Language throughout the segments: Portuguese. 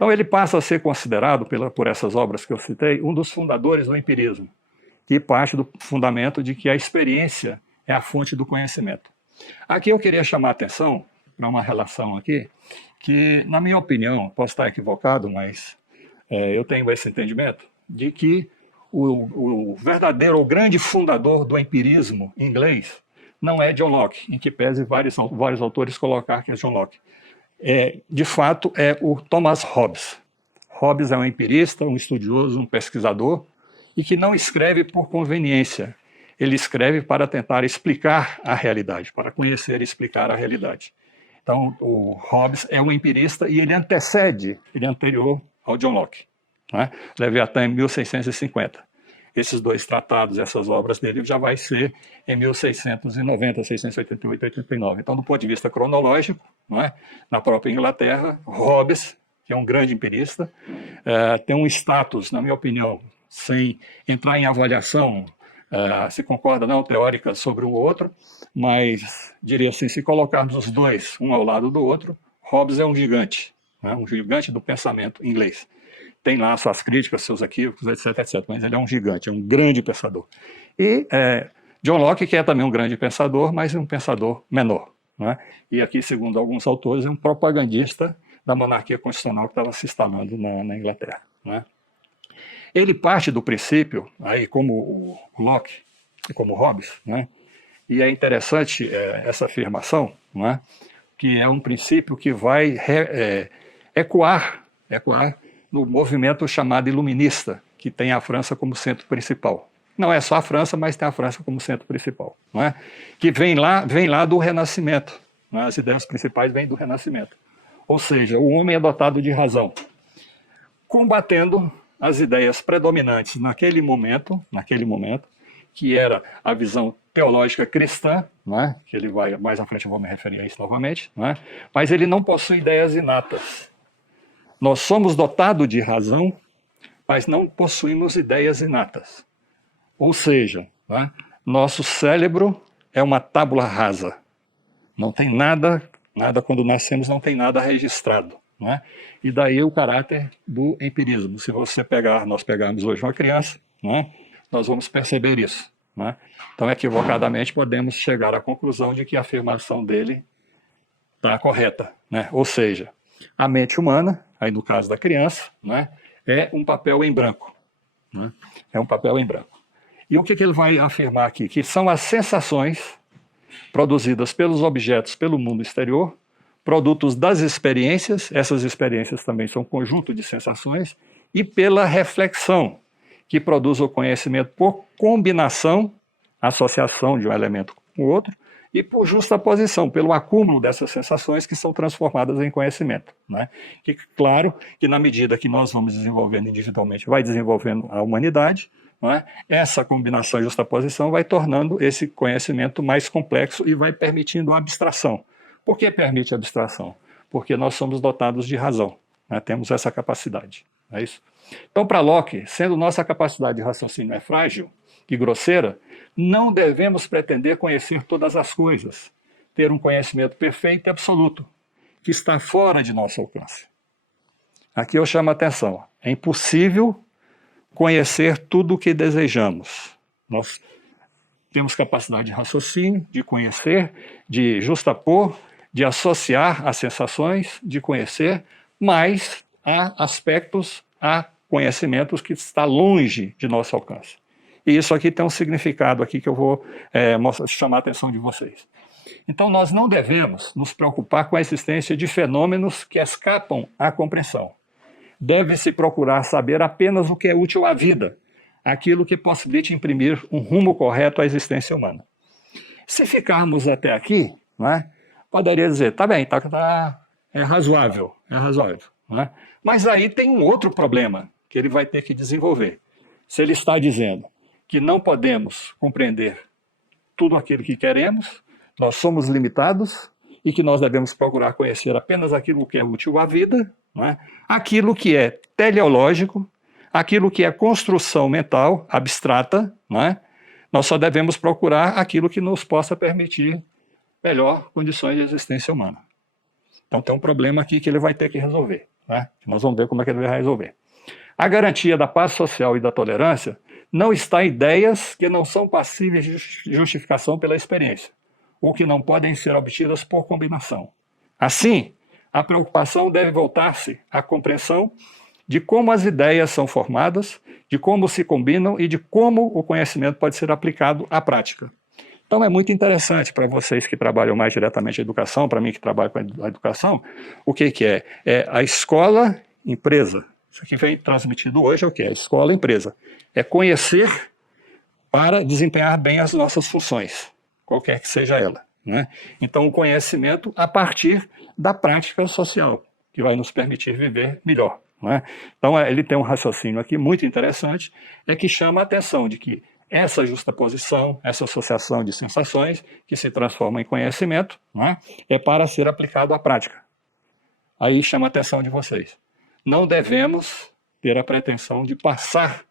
Então ele passa a ser considerado, por essas obras que eu citei, um dos fundadores do empirismo, que parte do fundamento de que a experiência é a fonte do conhecimento. Aqui eu queria chamar a atenção para uma relação aqui, que, na minha opinião, posso estar equivocado, mas eu tenho esse entendimento, de que o verdadeiro ou grande fundador do empirismo inglês não é John Locke, em que pese vários autores colocar que é John Locke. De fato, é o Thomas Hobbes. Hobbes é um empirista, um estudioso, um pesquisador, e que não escreve por conveniência. Ele escreve para tentar explicar a realidade, para conhecer e explicar a realidade. Então, o Hobbes é um empirista e ele é anterior ao John Locke, né? Leviatã em 1650. Esses dois tratados, essas obras dele, já vai ser em 1690, 688, 89. Então, do ponto de vista cronológico, não é? Na própria Inglaterra, Hobbes, que é um grande empirista, tem um status, na minha opinião, sem entrar em avaliação, se concorda não, teórica sobre o outro, mas diria assim, se colocarmos os dois um ao lado do outro, Hobbes é um gigante, né? Um gigante do pensamento inglês. Tem lá suas críticas, seus equívocos, etc, etc. Mas ele é um gigante, é um grande pensador. E John Locke, que é também um grande pensador, mas um pensador menor, né? E aqui, segundo alguns autores, é um propagandista da monarquia constitucional que estava se instalando na Inglaterra, né? Ele parte do princípio, aí como o Locke e como Hobbes, né? E é interessante essa afirmação, né? Que é um princípio que vai ecoar no movimento chamado iluminista, que tem a França como centro principal. Não é só a França, mas tem a França como centro principal, não é? Que vem lá do Renascimento, né? As ideias principais vêm do Renascimento. Ou seja, o homem é dotado de razão, combatendo as ideias predominantes naquele momento, que era a visão teológica cristã, não é? Que ele vai, mais à frente eu vou me referir a isso novamente, não é? Mas ele não possui ideias inatas. Nós somos dotados de razão, mas não possuímos ideias inatas. Ou seja, né, nosso cérebro é uma tábula rasa. Não tem nada quando nascemos, não tem nada registrado, né? E daí o caráter do empirismo. Se nós pegarmos hoje uma criança, né, nós vamos perceber isso, né? Então, equivocadamente, podemos chegar à conclusão de que a afirmação dele está correta, né? Ou seja, a mente humana, aí no caso da criança, né, é um papel em branco, né? É um papel em branco. E o que ele vai afirmar aqui? Que são as sensações produzidas pelos objetos pelo mundo exterior, produtos das experiências, essas experiências também são um conjunto de sensações, e pela reflexão, que produz o conhecimento por combinação, associação de um elemento com o outro, e por justaposição, pelo acúmulo dessas sensações que são transformadas em conhecimento, né? Que, claro, que na medida que nós vamos desenvolvendo individualmente, vai desenvolvendo a humanidade, não é? Essa combinação e justaposição vai tornando esse conhecimento mais complexo e vai permitindo a abstração. Por que permite a abstração? Porque nós somos dotados de razão, né? Temos essa capacidade, não é isso? Então, para Locke, sendo nossa capacidade de raciocínio frágil e grosseira, não devemos pretender conhecer todas as coisas, ter um conhecimento perfeito e absoluto, que está fora de nosso alcance. Aqui eu chamo a atenção, é impossível conhecer tudo o que desejamos. Nós temos capacidade de raciocínio, de conhecer, de justapor, de associar as sensações, de conhecer, mas há aspectos, há conhecimentos que está longe de nosso alcance. E isso aqui tem um significado aqui que eu vou chamar a atenção de vocês. Então, nós não devemos nos preocupar com a existência de fenômenos que escapam à compreensão. Deve-se procurar saber apenas o que é útil à vida, aquilo que possibilite imprimir um rumo correto à existência humana. Se ficarmos até aqui, né, poderia dizer, tá bem, é razoável, né? Mas aí tem um outro problema que ele vai ter que desenvolver. Se ele está dizendo que não podemos compreender tudo aquilo que queremos, nós somos limitados e que nós devemos procurar conhecer apenas aquilo que é útil à vida, não é? Aquilo que é teleológico, aquilo que é construção mental abstrata, não é? Nós só devemos procurar aquilo que nos possa permitir melhor condições de existência humana. Então tem um problema aqui que ele vai ter que resolver, né? Nós vamos ver como é que ele vai resolver. A garantia da paz social e da tolerância não está em ideias que não são passíveis de justificação pela experiência, ou que não podem ser obtidas por combinação. Assim, a preocupação deve voltar-se à compreensão de como as ideias são formadas, de como se combinam e de como o conhecimento pode ser aplicado à prática. Então é muito interessante para vocês que trabalham mais diretamente a educação, para mim que trabalho com a educação, o que é? É a escola-empresa. Isso aqui vem transmitido hoje é o que? A escola-empresa. É conhecer para desempenhar bem as nossas funções, qualquer que seja ela, né? Então o conhecimento a partir da prática social, que vai nos permitir viver melhor, né? Então ele tem um raciocínio aqui muito interessante, que chama a atenção de que essa justaposição, essa associação de sensações que se transforma em conhecimento, né, é para ser aplicado à prática. Aí chama a atenção de vocês. Não devemos ter a pretensão de passar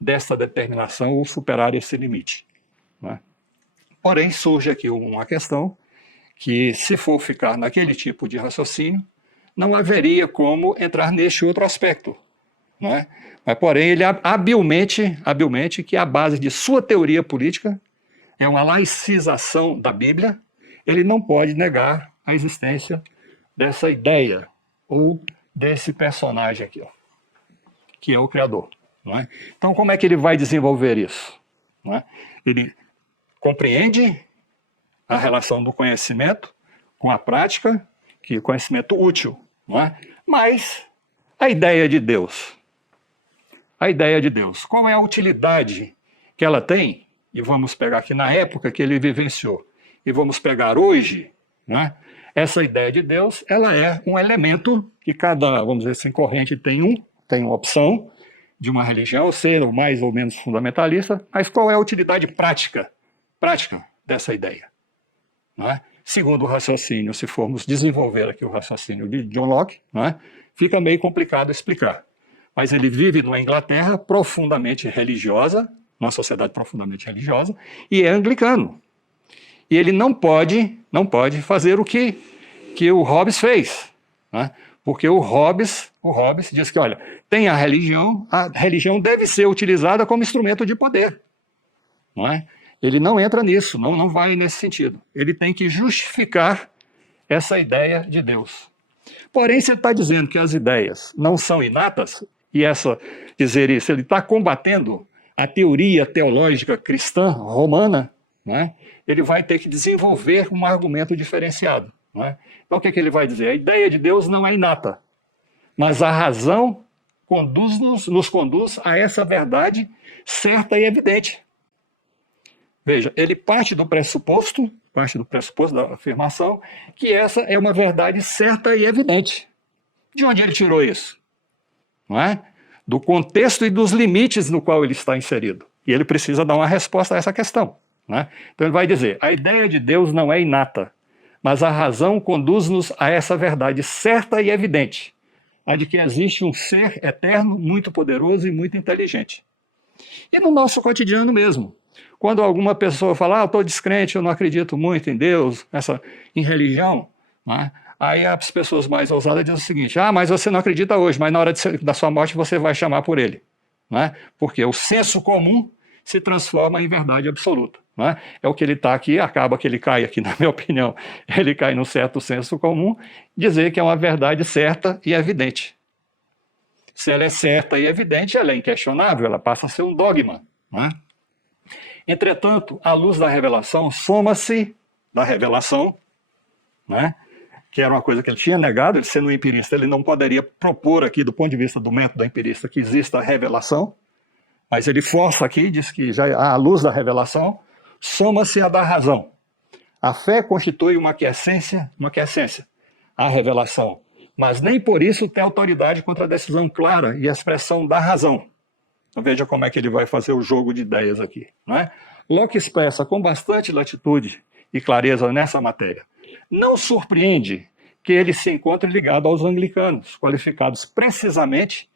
dessa determinação ou superar esse limite, né? Porém, surge aqui uma questão que, se for ficar naquele tipo de raciocínio, não haveria como entrar neste outro aspecto, não é? Mas, porém, ele habilmente, que a base de sua teoria política é uma laicização da Bíblia, ele não pode negar a existência dessa ideia ou desse personagem aqui, ó, que é o Criador, não é? Então, como é que ele vai desenvolver isso? Não é? Ele compreende a relação do conhecimento com a prática, que é o conhecimento útil, não é? Mas a ideia de Deus, qual é a utilidade que ela tem? E vamos pegar aqui na época que ele vivenciou, e vamos pegar hoje, né? Essa ideia de Deus, ela é um elemento que cada, vamos dizer assim, corrente tem uma opção de uma religião, ser mais ou menos fundamentalista, mas qual é a utilidade prática dessa ideia? Não é? Segundo o raciocínio, se formos desenvolver aqui o raciocínio de John Locke, não é? Fica meio complicado explicar. Mas ele vive numa Inglaterra profundamente religiosa, numa sociedade profundamente religiosa, e é anglicano. E ele não pode fazer o que o Hobbes fez, né? Porque o Hobbes diz que, olha, tem a religião deve ser utilizada como instrumento de poder, não é? Ele não entra nisso, não vai nesse sentido. Ele tem que justificar essa ideia de Deus. Porém, se ele está dizendo que as ideias não são inatas, e dizer isso, ele está combatendo a teoria teológica cristã romana, né? Ele vai ter que desenvolver um argumento diferenciado, né? Então o que ele vai dizer? A ideia de Deus não é inata, mas a razão nos conduz a essa verdade certa e evidente. Veja, ele parte do pressuposto da afirmação que essa é uma verdade certa e evidente. De onde ele tirou isso? Não é? Do contexto e dos limites no qual ele está inserido. E ele precisa dar uma resposta a essa questão, né? Então ele vai dizer, a ideia de Deus não é inata, mas a razão conduz-nos a essa verdade certa e evidente, a de que existe um ser eterno, muito poderoso e muito inteligente. E no nosso cotidiano mesmo, quando alguma pessoa fala, eu estou descrente, eu não acredito muito em Deus, em religião, né? Aí as pessoas mais ousadas dizem o seguinte, mas você não acredita hoje, mas na hora da sua morte você vai chamar por ele, né? Porque o senso comum se transforma em verdade absoluta, né? É o que ele está aqui, acaba que ele cai aqui, na minha opinião, ele cai num certo senso comum, dizer que é uma verdade certa e evidente. Se ela é certa e evidente, ela é inquestionável, ela passa a ser um dogma, né? Entretanto, à luz da revelação, soma-se da revelação, né? Que era uma coisa que ele tinha negado, ele sendo um empirista, ele não poderia propor aqui, do ponto de vista do método empirista, que exista a revelação, mas ele força aqui, diz que já à luz da revelação, soma-se a da razão. A fé constitui uma quiescência, a revelação, mas nem por isso tem autoridade contra a decisão clara e a expressão da razão. Então veja como é que ele vai fazer o jogo de ideias aqui, não é? Locke expressa com bastante latitude e clareza nessa matéria. Não surpreende que ele se encontre ligado aos anglicanos, qualificados precisamente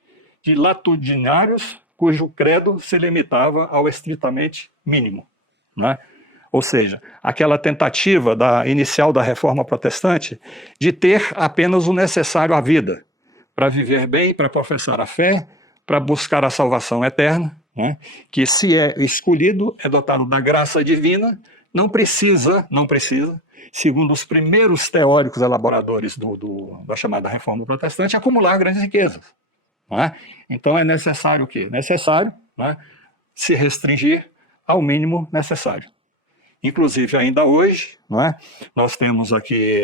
de latudinários cujo credo se limitava ao estritamente mínimo, né? Ou seja, aquela tentativa inicial da reforma protestante de ter apenas o necessário à vida, para viver bem, para professar a fé, para buscar a salvação eterna, né? Que se é escolhido, é dotado da graça divina, não precisa, segundo os primeiros teóricos elaboradores da chamada Reforma Protestante, acumular grandes riquezas. Né? Então é necessário o quê? Necessário, né, se restringir ao mínimo necessário. Inclusive, ainda hoje, né, nós temos aqui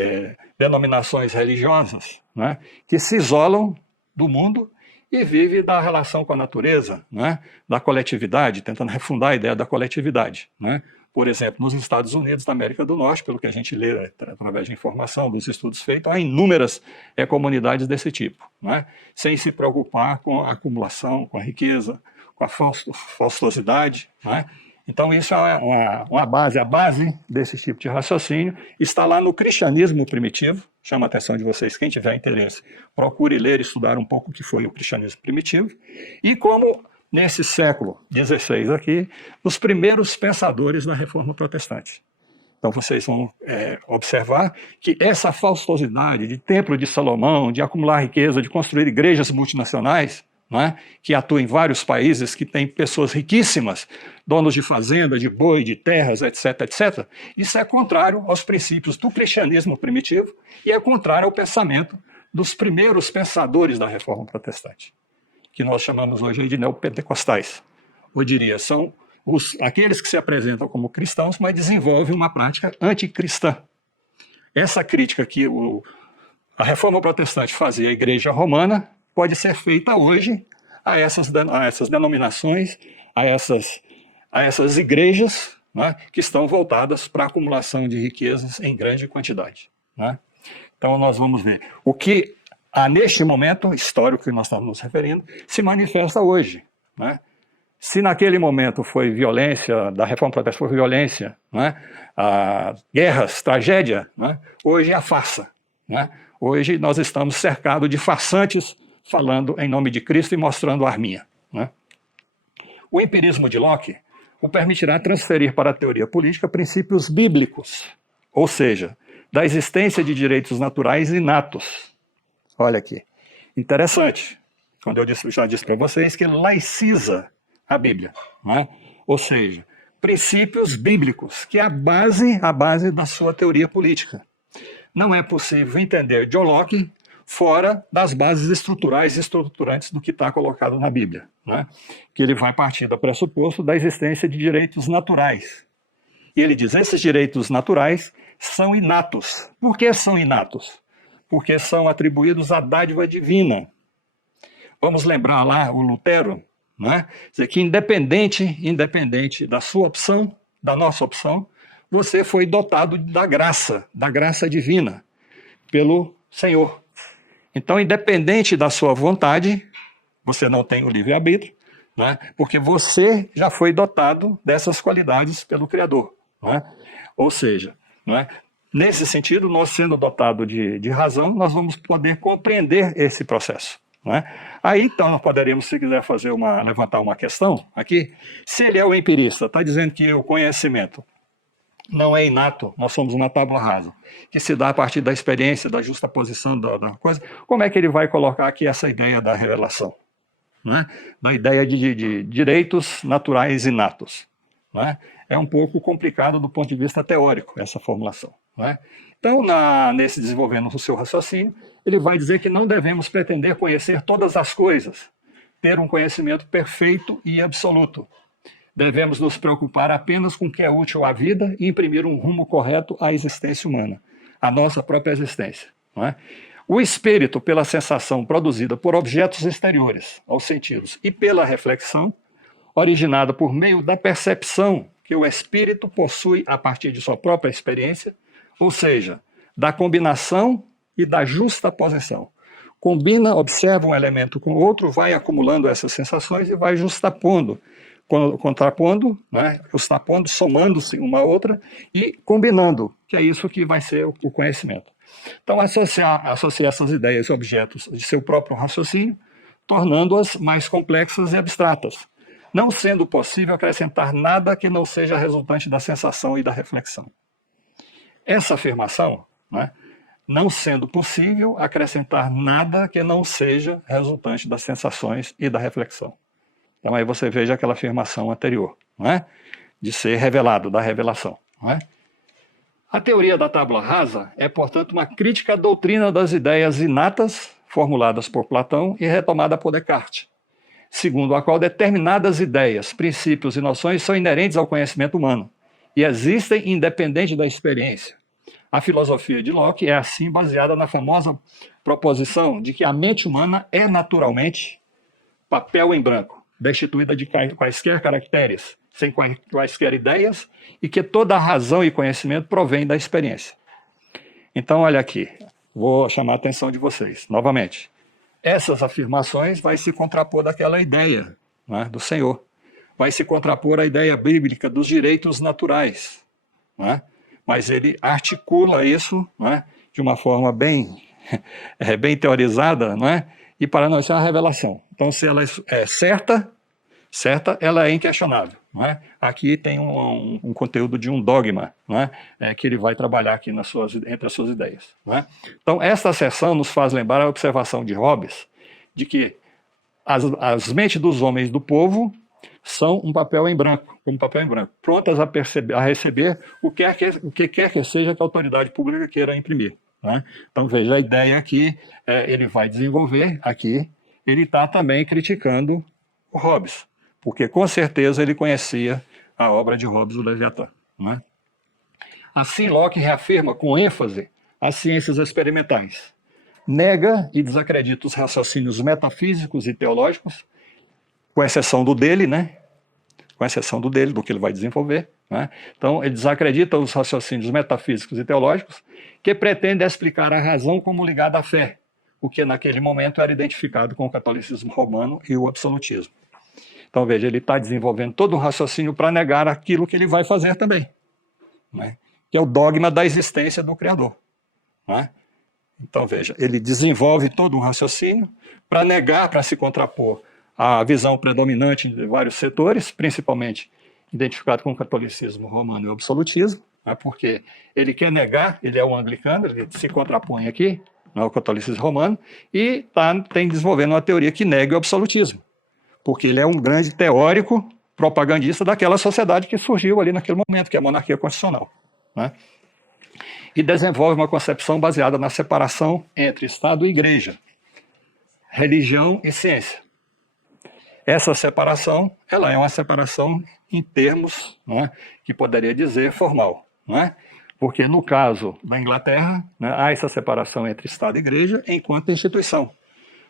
denominações religiosas, né, que se isolam do mundo e vivem da relação com a natureza, né, da coletividade, tentando refundar a ideia da coletividade. Né? Por exemplo, nos Estados Unidos da América do Norte, pelo que a gente lê através de informação, dos estudos feitos, há inúmeras comunidades desse tipo, né? Sem se preocupar com a acumulação, com a riqueza, com a faustosidade. Né? Então, isso é uma base. A base desse tipo de raciocínio está lá no cristianismo primitivo. Chama a atenção de vocês, quem tiver interesse, procure ler e estudar um pouco o que foi o cristianismo primitivo. E como nesse século XVI aqui, os primeiros pensadores da Reforma Protestante. Então vocês vão observar que essa faustosidade de Templo de Salomão, de acumular riqueza, de construir igrejas multinacionais, né, que atuam em vários países, que têm pessoas riquíssimas, donos de fazenda, de boi, de terras, etc., etc., isso é contrário aos princípios do cristianismo primitivo e é contrário ao pensamento dos primeiros pensadores da Reforma Protestante, que nós chamamos hoje de neopentecostais. Eu diria, são aqueles que se apresentam como cristãos, mas desenvolvem uma prática anticristã. Essa crítica que a Reforma Protestante fazia à Igreja Romana pode ser feita hoje a essas denominações, a essas igrejas, né, que estão voltadas para a acumulação de riquezas em grande quantidade. Né? Então nós vamos ver o que neste momento histórico que nós estamos nos referindo, se manifesta hoje. Né? Se naquele momento foi violência, da Reforma Protestante foi violência, né? Guerras, tragédia, né? Hoje é a farsa. Né? Hoje nós estamos cercados de farsantes falando em nome de Cristo e mostrando a arminha. Né? O empirismo de Locke o permitirá transferir para a teoria política princípios bíblicos, ou seja, da existência de direitos naturais inatos. Olha aqui, interessante, quando já disse para vocês que laiciza a Bíblia, né? Ou seja, princípios bíblicos, que é a base da sua teoria política. Não é possível entender John Locke fora das bases estruturais e estruturantes do que está colocado na Bíblia, né? Que ele vai partir do pressuposto da existência de direitos naturais. E ele diz, esses direitos naturais são inatos. Por que são inatos? Porque são atribuídos à dádiva divina. Vamos lembrar lá o Lutero, né? Dizer que independente da sua opção, da nossa opção, você foi dotado da graça divina, pelo Senhor. Então, independente da sua vontade, você não tem o livre-arbítrio, né? Porque você já foi dotado dessas qualidades pelo Criador. Né? Ou seja, né? Nesse sentido, nós sendo dotados de razão, nós vamos poder compreender esse processo. Né? Aí, então, nós poderíamos, se quiser levantar uma questão aqui, se ele é o empirista, está dizendo que o conhecimento não é inato, nós somos uma tábua rasa, que se dá a partir da experiência, da justa posição da coisa, como é que ele vai colocar aqui essa ideia da revelação? Né? Da ideia de direitos naturais inatos. Né? É um pouco complicado do ponto de vista teórico, essa formulação. Né? Então, nesse desenvolvendo o seu raciocínio, ele vai dizer que não devemos pretender conhecer todas as coisas, ter um conhecimento perfeito e absoluto. Devemos nos preocupar apenas com o que é útil à vida e imprimir um rumo correto à existência humana, à nossa própria existência. Não é? O espírito, pela sensação produzida por objetos exteriores aos sentidos e pela reflexão, originada por meio da percepção que o espírito possui a partir de sua própria experiência, ou seja, da combinação e da justa posição. Combina, observa um elemento com o outro, vai acumulando essas sensações e vai justapondo, contrapondo, né, justapondo, somando-se uma a outra e combinando, que é isso que vai ser o conhecimento. Então, associar essas ideias e objetos de seu próprio raciocínio, tornando-as mais complexas e abstratas, não sendo possível acrescentar nada que não seja resultante da sensação e da reflexão. Essa afirmação, né, não sendo possível acrescentar nada que não seja resultante das sensações e da reflexão. Então aí você veja aquela afirmação anterior, não é? De ser revelado, da revelação. Não é? A teoria da tábula rasa é, portanto, uma crítica à doutrina das ideias inatas, formuladas por Platão e retomada por Descartes, segundo a qual determinadas ideias, princípios e noções são inerentes ao conhecimento humano e existem independente da experiência. A filosofia de Locke é, assim, baseada na famosa proposição de que a mente humana é naturalmente papel em branco, destituída de quaisquer caracteres, sem quaisquer ideias, e que toda a razão e conhecimento provém da experiência. Então, olha aqui, vou chamar a atenção de vocês, novamente. Essas afirmações vai se contrapor daquela ideia, né, do Senhor. Vai se contrapor à ideia bíblica dos direitos naturais, né? Mas ele articula isso, né, de uma forma bem, bem teorizada, né, e para nós é uma revelação. Então, se ela é certa, ela é inquestionável. Não é? Aqui tem um conteúdo de um dogma, não é? Que ele vai trabalhar aqui entre as suas ideias. Não é? Então, esta seção nos faz lembrar a observação de Hobbes, de que as mentes dos homens do povo são um papel em branco, prontas a receber o que quer que seja que a autoridade pública queira imprimir. Não é? Então, veja, a ideia que ele vai desenvolver aqui, ele está também criticando o Hobbes, porque com certeza ele conhecia a obra de Hobbes, o Leviatã. Não é? Assim, Locke reafirma com ênfase as ciências experimentais, nega e desacredita os raciocínios metafísicos e teológicos, com exceção do dele, né? Com exceção do dele, do que ele vai desenvolver. Né? Então, ele desacredita os raciocínios metafísicos e teológicos que pretendem explicar a razão como ligada à fé, o que naquele momento era identificado com o catolicismo romano e o absolutismo. Então, veja, ele está desenvolvendo todo um raciocínio para negar aquilo que ele vai fazer também, né? Que é o dogma da existência do Criador. Né? Então, veja, ele desenvolve todo um raciocínio para negar, para se contrapor à visão predominante de vários setores, principalmente identificado com o catolicismo romano e o absolutismo, né? Porque ele quer negar, ele é um anglicano, ele se contrapõe aqui ao catolicismo romano e tem desenvolvendo uma teoria que nega o absolutismo, porque ele é um grande teórico propagandista daquela sociedade que surgiu ali naquele momento, que é a monarquia constitucional. Né? E desenvolve uma concepção baseada na separação entre Estado e Igreja, religião e ciência. Essa separação, ela é uma separação em termos, né, que poderia dizer formal, né? Porque no caso da Inglaterra, né, há essa separação entre Estado e Igreja enquanto instituição,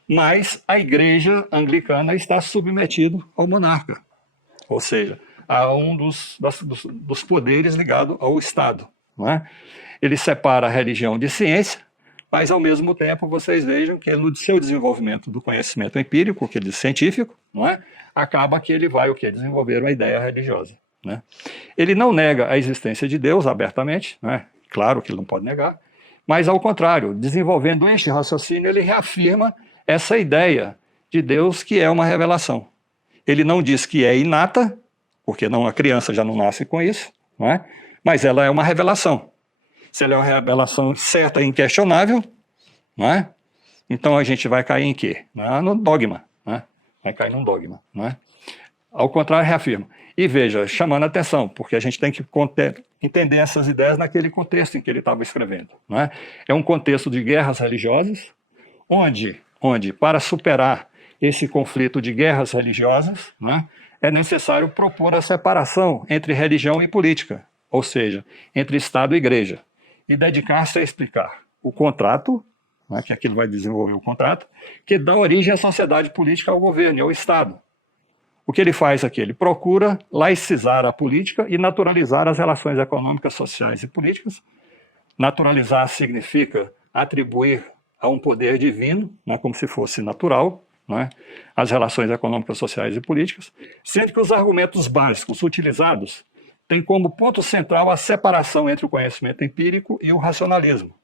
mas a Igreja anglicana está submetida ao monarca, ou seja, a um dos poderes ligado ao Estado. Né? Ele separa a religião de ciência, mas ao mesmo tempo vocês vejam que no seu desenvolvimento do conhecimento empírico, que ele diz científico, não é? Acaba que ele vai desenvolver uma ideia religiosa. Né? Ele não nega a existência de Deus abertamente, né? Claro que ele não pode negar, mas ao contrário, desenvolvendo este raciocínio, ele reafirma essa ideia de Deus que é uma revelação. Ele não diz que é inata, porque a criança já não nasce com isso, não é? Mas ela é uma revelação. Se ela é uma revelação certa e inquestionável, não é? Então a gente vai cair em quê? No dogma. Né? Vai cair num dogma. Não é? Ao contrário, reafirma. E veja, chamando a atenção, porque a gente tem que entender essas ideias naquele contexto em que ele estava escrevendo. Não é? É um contexto de guerras religiosas, onde para superar esse conflito de guerras religiosas, não é? É necessário propor a separação entre religião e política, ou seja, entre Estado e Igreja, e dedicar-se a explicar o contrato, né, que aqui ele vai desenvolver o contrato, que dá origem à sociedade política, ao governo e ao Estado. O que ele faz aqui? Ele procura laicizar a política e naturalizar as relações econômicas, sociais e políticas. Naturalizar significa atribuir a um poder divino, né, como se fosse natural, né, as relações econômicas, sociais e políticas, sendo que os argumentos básicos utilizados têm como ponto central a separação entre o conhecimento empírico e o racionalismo.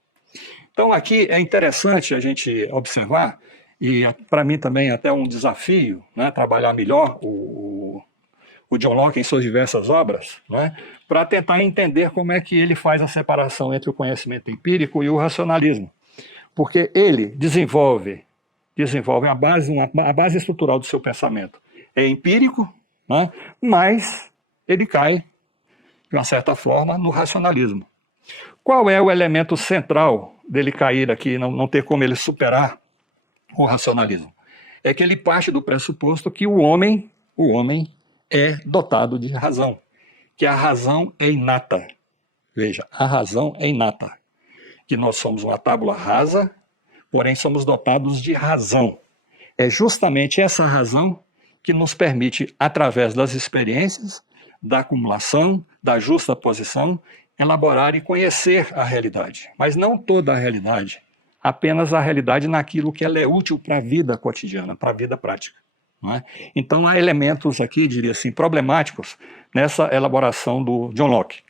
Então aqui é interessante a gente observar, e para mim também até um desafio, né, trabalhar melhor o John Locke em suas diversas obras, né, para tentar entender como é que ele faz a separação entre o conhecimento empírico e o racionalismo. Porque ele desenvolve a base estrutural do seu pensamento. É empírico, né, mas ele cai, de uma certa forma, no racionalismo. Qual é o elemento central dele cair aqui, não ter como ele superar o racionalismo? É que ele parte do pressuposto que o homem é dotado de razão, que a razão é inata. Veja, a razão é inata, que nós somos uma tábula rasa, porém somos dotados de razão. É justamente essa razão que nos permite, através das experiências, da acumulação, da justa posição, elaborar e conhecer a realidade. Mas não toda a realidade, apenas a realidade naquilo que ela é útil para a vida cotidiana, para a vida prática. Não é? Então há elementos aqui, diria assim, problemáticos nessa elaboração do John Locke.